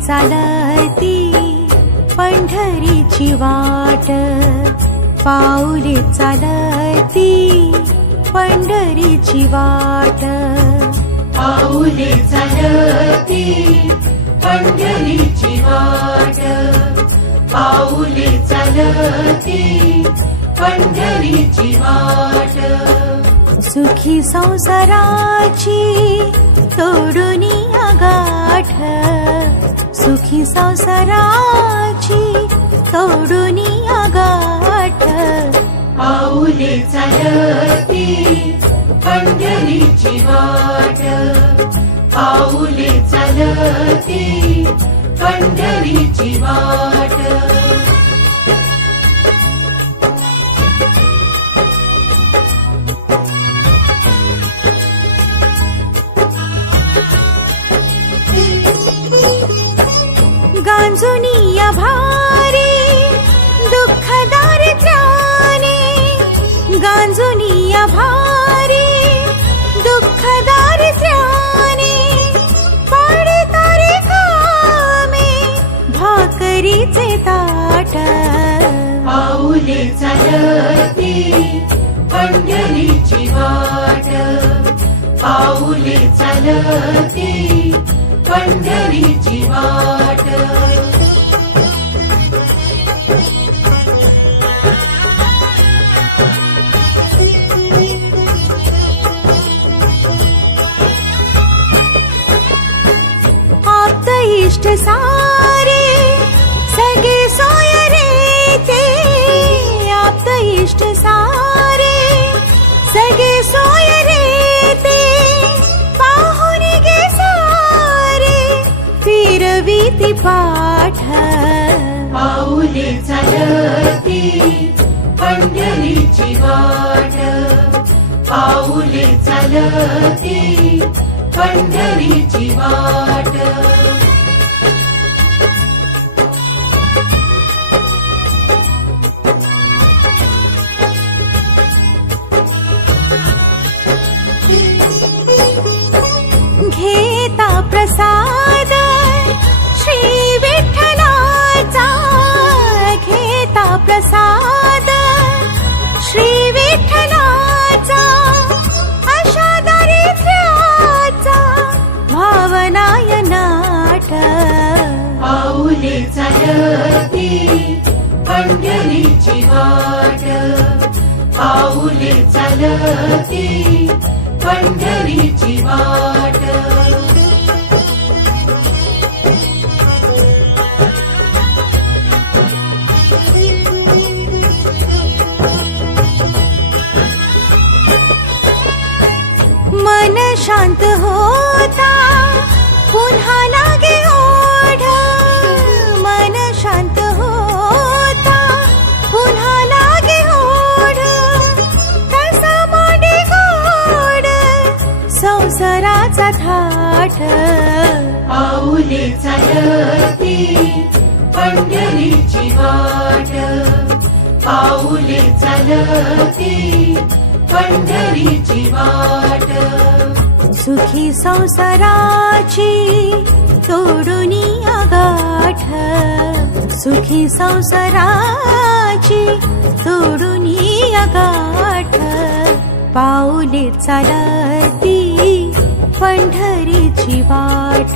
चालती पंढरीची वाट, पाऊले चालती पंढरीची वाट, पाऊले चालती पंढरीची वाट, पाऊले चालती पंढरीची वाट. सुखी संसाराची तोडून गाठ, सुखी संसाराची तोडून गाठ, पाऊले चालती पंढरीची वाट, पाऊले चालती पंढरीची वाट. गांजुनिया भारी दुःख दारिद्र्याने, गांजुनिया भारी दुःख दारिद्र्याने, पाडे तारे कामे भाकरीचे ताट, पाऊले चालती पंढरीची वाट, पाऊले चालती पंढरीची वाट. आप्त इष्ट सारे सगळे सोय रे ते, आप्त इष्ट सारे सगळे सोय रे ते, पाहुन गे सारे फिरवीती पाठ, पाऊले चालती पंढरीची वाट, पाऊले चालती पंढरीची वाट. घेता प्रसाद श्री विठ्ठलाचा, घेता प्रसाद श्री विठ्ठलाचा, अशा दारिद्र्याचा भावनाय नाट, पाऊले चालती पंढरीची वाट, पाऊले चालती पंढरीची वाट. मन शांत होता पुन्हा लागे ओढ, मन शांत होता पुन्हा लागे ओढ, तसा मांडे गोड संसाराचा थाट, पाऊले चालती पंढरीची वाट, पाऊले चालती पंढरीची वाट. सुखी संसाराची तोडून गाठ, सुखी संसाराची तोडून गाठ, पाऊले चालती पंढरीची वाट.